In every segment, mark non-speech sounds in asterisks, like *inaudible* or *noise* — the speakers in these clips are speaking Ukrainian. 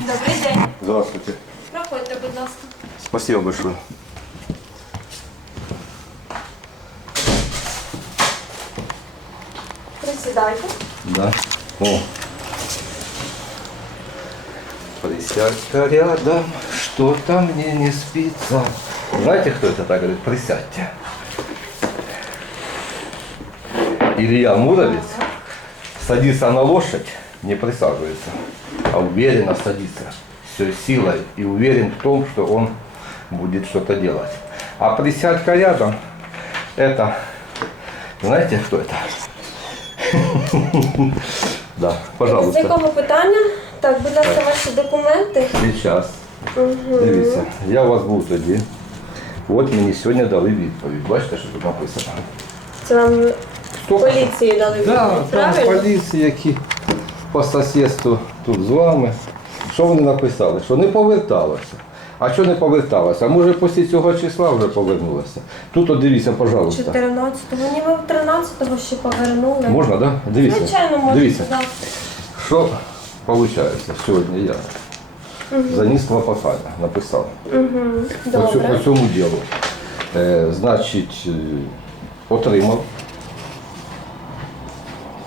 Добрий день. Здравствуйте. Проходьте, будь ласка. Спасибо большое. Присідайте. Да. О. Присядьте рядом, что-то мне не спится. Знаете, кто это так говорит? Присядьте. Илья Муромец садится на лошадь, не присаживается, а уверенно садится. Все силой и уверен в том, что он будет что-то делать. А присядька рядом, это, знаете, кто это? *laughs* Да, З пожалуйста. якого питання? Так, будь ласка, ваші документи. Сейчас. Дивіться, я вас був тоді. От мені сьогодні дали відповідь. Бачите, що тут написано? Це вам Хто? поліції дали відповідь, Да, там правильно? поліції, які по сусідству тут з вами. Що вони написали? Що не поверталося. А що не поверталося? А може після цього числа вже повернулося? Тут от дивіться, пожалуйста. 14-го, ні, ми 13-го ще повернули. Можна, так? Да? Дивіться. Звичайно, можна. Дивіться. да. Що виходить сьогодні я? Заніс клопотання, написав. Цю- Добре. по цьому ділу. Е, значить, е, отримав.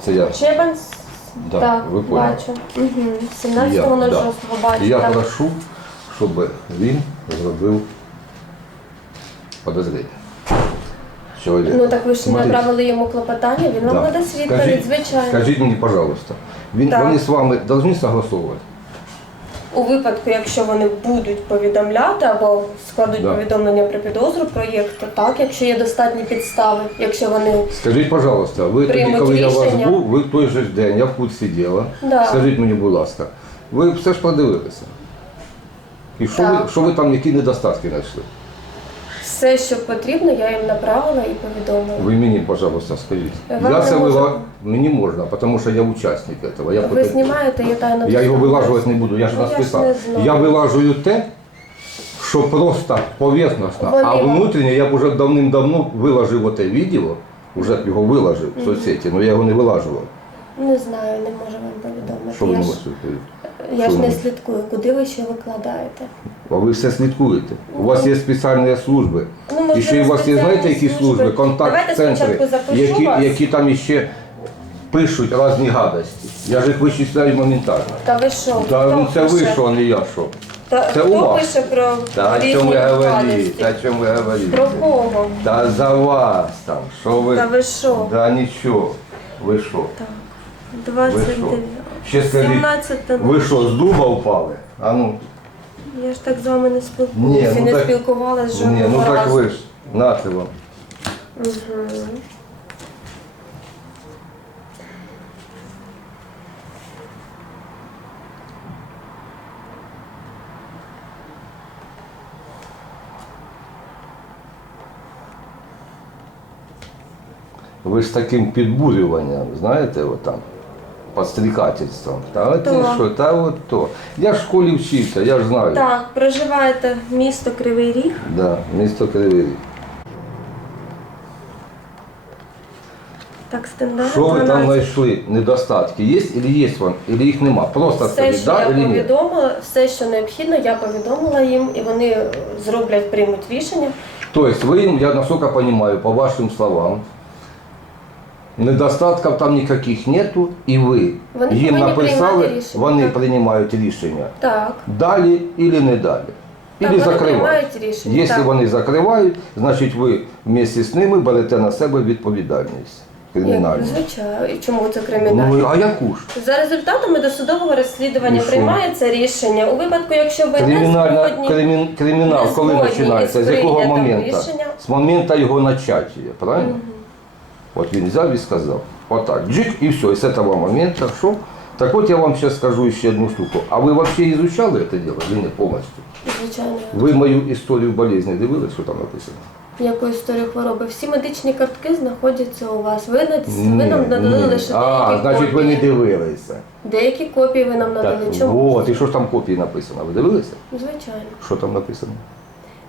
Це я. Чебан, Да, так, ви поняли. бачу. Угу. Я, 17.06 да. бачу. І я так. прошу, щоб він зробив подозріння. Чоловік. Ну так ви ж Смотрите. направили йому клопотання, він вам Да. надасть відповідь, звичайно. Скажіть мені, пожалуйста, він, Так. вони з вами повинні согласовувати? У випадку, якщо вони будуть повідомляти або складуть Да. повідомлення про підозру проєкту, так, якщо є достатні підстави, якщо вони Скажіть, пожалуйста, ви тоді, Приймуть коли я вас рішення. був, ви в той же ж день, я в курсі діла. Да. Скажіть мені, будь ласка, ви все ж подивилися? І що, ви, що ви там, які недостатки знайшли? Все, що потрібно, я їм направила і повідомила. Ви мені, пожалуйста, скажіть. Вам я не це вила... Мені можна, тому що я учасник цього. Я, Ви потім- знімаєте, я тайно я його вилажувати не буду, я ж Ну, я ж розписав. знаю. Я вилажую те, що просто поверхностно, Вони а вам- внутрішнє я б уже давним-давно виложив оте відео, вже б його виложив в соцсеті, але я його не вилажував. Не знаю, не можу вам повідомити. Що ви я ж, можете відповісти? Я ж не слідкую, куди ви ще викладаєте. А ви все слідкуєте. У вас є спеціальні служби. Ну, і ще у вас є, знаєте, які служби, контакт-центри, які, які там іще пишуть різні гадості. Я ж їх вичисляю моментально. Та ви що? Та ну це ви що, а не я що. Та, це хто у вас. пише про Та різні чому ви говорите? Та чому ви говорите? Про кого? Та за вас там. Що ви? Та ви що? Да нічого. Ви що? Так, Ви 29. що? Ще скажіть, 17 ви що, з дуба впали? А ну, Я ж так з вами не Ні, спілкуюся, ну не так- спілкувалася жодного ні, ну так разу. ви ж. Нате вам. Мгм. Ви ж з таким підбурюванням, знаєте, от Там, підстрікательством. Та і що, та от то. Я ж в школі вчився, я ж знаю. Так, проживаєте місто Кривий Ріг. Да, місто Кривий Ріг. Так, стандарт Що ви там 12. знайшли? Недостатки є або є вам, або їх нема? Просто Все, скажіть, що да я або ні? повідомила, все, що необхідно, я повідомила їм, і вони зроблять, приймуть рішення. Тобто ви їм, я насколько понимаю, по вашим словам, недостатків там ніяких нету, і ви Вони їм повинні написали, приймати рішення, вони так. приймають рішення. Так. Далі или не далі. Так, Или вони закривають. приймають рішення, Якщо так. вони закривають, значить ви вместе з ними берете на себе відповідальність Як, звичайно. І чому це кримінально? Ну, а яку ж? За результатами досудового розслідування що? приймається рішення. У випадку, якщо ви не Кримінальна, згодні, кримін, кримінал не коли згодні починається? З якого прийнятим моменту? рішенням. З моменту його начаття, правильно? От він взяв і сказав. Отак, джик і все. І з цього моменту, що? Так от я вам зараз скажу ще одну штуку. А ви взагалі изучали це діло? Чи не повністю? звичайно, Ви мою історію болезні дивились, що там написано? яку історію хвороби. Всі медичні картки знаходяться у вас. Ви, на- Ні, ви нам надали ні. лише А, деякі значить ви не дивилися. Деякі копії ви нам надали. Так, Чому? от, і що ж там копії написано? Ви дивилися? Звичайно. Що там написано?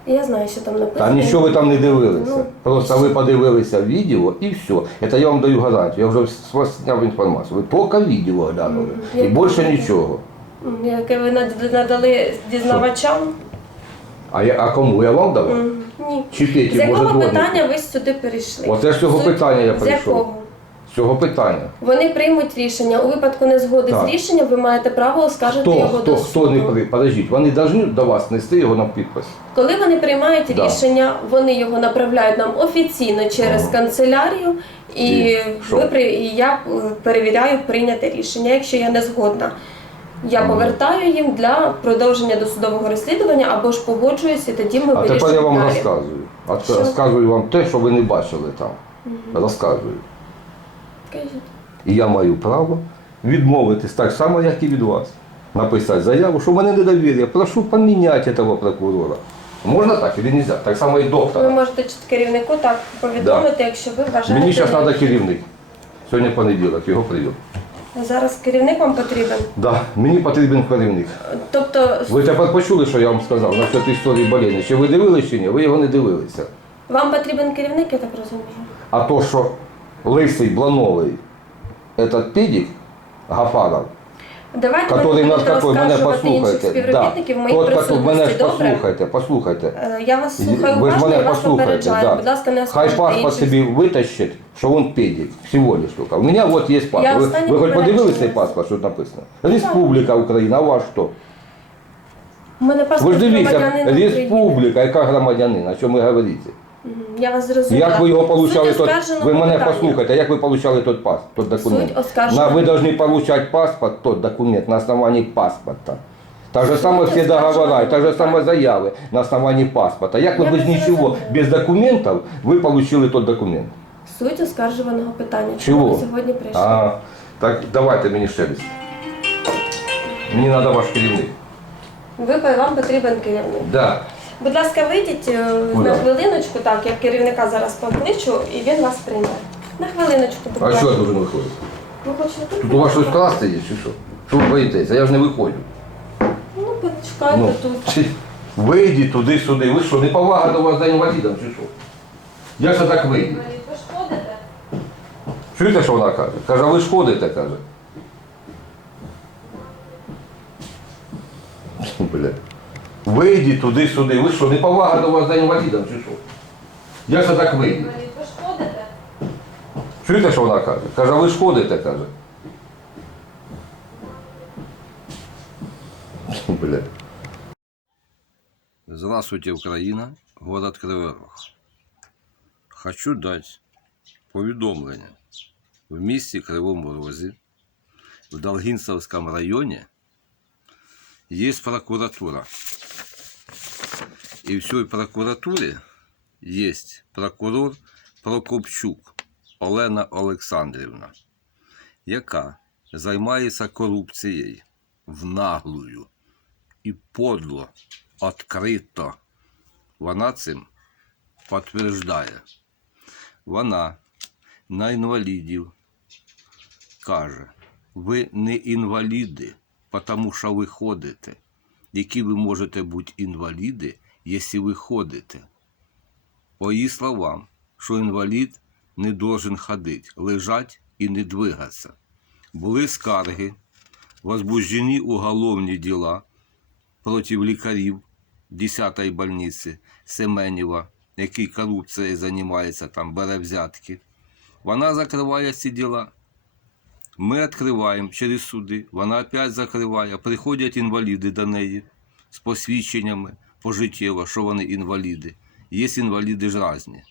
Я знаю, що там написано. Та нічого ви там не дивилися. Ну, Просто ви подивилися відео і все. Це я вам даю гарантію. Я вже з вас зняв інформацію. Ви тільки відео глянули. Я І більше нічого. яке ви надали дізнавачам. А, я, а кому? Я вам давав? Ні. Чи Петі, З якого може, питання ви сюди перейшли? Оце ж з цього питання я З прийшов. якого? Цього питання. Вони приймуть рішення. У випадку незгоди Так. з рішенням ви маєте право оскаржити Хто, його хто, до хто не при... Подождіть, вони повинні до вас нести його на підпис. Коли вони приймають Да. рішення, вони його направляють нам офіційно через Ага. канцелярію, і, І ви і я е, перевіряю прийняте рішення. Якщо я не згодна, я повертаю їм для продовження досудового розслідування або ж погоджуюся, і тоді ми А тепер я вам далі. розказую. А розказую вам те, що ви не бачили там. Розказую. І я маю право відмовитись так само, як і від вас. Написати заяву, що в мене недовір'я, прошу поміняти цього прокурора. Можна так чи не можна? Так само і Ви можете керівнику так повідомити, якщо ви вважаєте. Мені зараз треба керівник. Сьогодні понеділок, його прийом. Зараз керівник вам потрібен. Да, мені потрібен керівник. Тобто Ви тепер почули, що я вам сказав на цій історії боління? Чи ви дивилися чи ні? Ви його не дивилися. вам потрібен керівник, я так розумію. А то, що лисий, блановий, этот педик Гафаров, Давайте который ви нас будете такой, мене розкажувати інших послухайте. Да. співробітників в моїй Тот, который, мене присутності. ж Добре? послухайте, послухайте. Е, Я вас слухаю Ви ж уважно мене і вас послухайте. попереджаю. Да. Будь ласка, не Хай оскаржуйте паспорт інших. собі витащить, що він педик. Всего лиш только. У мене вот є паспорт. Я Ви, останнє ви хоч подивилися попередження. цей паспорт, що тут написано? Республіка Україна, а у вас що? У мене Ви паспорт ж дивіться, громадянина України. республіка, яка громадянина, о чому ви говорите? Я вас зрозуміла. Як ви його получали Суть тот, оскарженого ви мене питання. послухайте, як ви получали тот паспорт, тот документ? Суть оскарженого. На, ви должны получать паспорт, тот документ на основании паспорта. Так же самое все договора, так же питання. заявы на основании паспорта. Як ви Я без зрозуміла. без документов, ви получили тот документ? Суть оскаржуваного питання. Чого? ви сьогодні прийшли? А, так давайте мені ще раз. Мені треба ваш керівник. Ви вам потрібен керівник. Да. Будь ласка, вийдіть е, Куди? на хвилиночку, так, я керівника зараз покличу, і він вас прийме. На хвилиночку, будь А ласка. що я должен виходити? Ви хочете тут? Тут у вас щось красти є, чи що? Що ви боїтеся? Я ж не виходжу. Ну, почекайте Ну, тут. чи- вийдіть туди-сюди. Ви що, неповага до вас за інвалідом, чи що? Я ж так вийду. Ви ж ходите? Чуєте, що вона каже? Каже, ви ж ходите, каже. Блядь. Вийдіть туди-сюди. Ви що, неповага до вас за інвалідом, чи що? Я ж так вийду. Ви ж ходите? Чуєте, що вона каже? Каже, ви ж ходите, каже. *laughs* Блядь. Здравствуйте, Украина, город Кривий Рог. Хочу дать повідомлення. В місті Кривому Розі, в Долгинцевском районе, есть прокуратура. И всей прокуратуре есть прокурор Прокопчук Олена Олександрівна, яка займається корупцією в наглую і подло, відкрито. Вона цим підтверджує. Вона на інвалідів каже, ви не інваліди, тому що ви ходите. Які ви можете бути інваліди, якщо ви ходите? По її словам, що інвалід не должен ходити, лежать і не двигатися. Були скарги, возбуждені уголовні діла проти лікарів 10-ї больниці Семенєва, який корупцією займається, там бере взятки. Вона закриває ці діла. Ми відкриваємо через суди, вона опять закриває. Приходять інваліди до неї з посвідченнями пожиттєво, що вони інваліди. Є інваліди ж різні.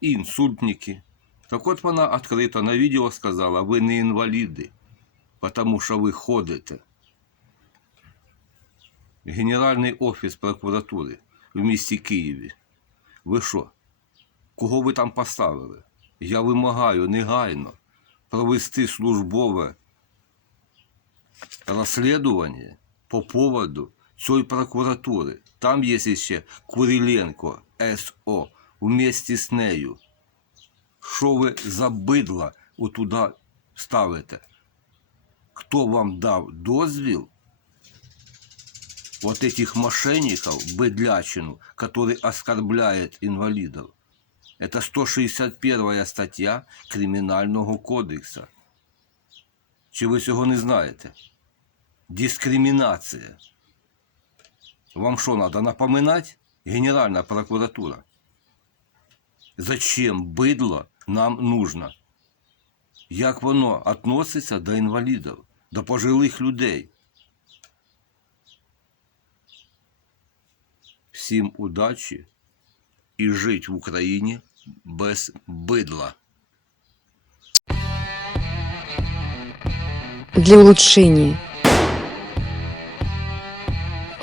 І інсультники. Так от вона відкрито на відео сказала, ви не інваліди, тому що ви ходите. Генеральний офіс прокуратури в місті Києві. Ви що? Кого ви там поставили? Я вимагаю негайно провести службове розслідування по поводу цієї прокуратури. Там є ще Куриленко СО вместе з нею. Що ви за бидла отуда ставите? Хто вам дав дозвіл вот этих мошенников, быдлячину, которые оскорбляют инвалидов? Это 161 стаття Кримінального кодексу. Чи ви цього не знаєте? дискриминация. Вам что, надо напоминать? Генеральная прокуратура. Зачем бидло нам нужно? Як воно относиться до інвалідів, до пожилих людей? Всім удачі і жить в Україні без бидла. для улучшения